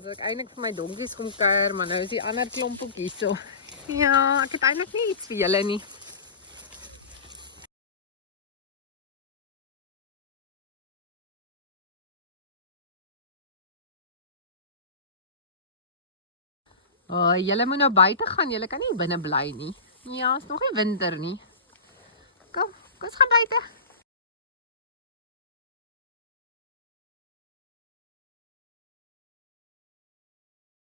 Dus ek eintlik vir my donkies kom kuier, maar nou is die ander klomp ook hier so. Ja, ek het eintlik nie iets vir julle nie. Oh, julle moet nou buite gaan, julle kan nie binne bly nie. Ja, is nog nie winter nie. Kom, ons gaan buite.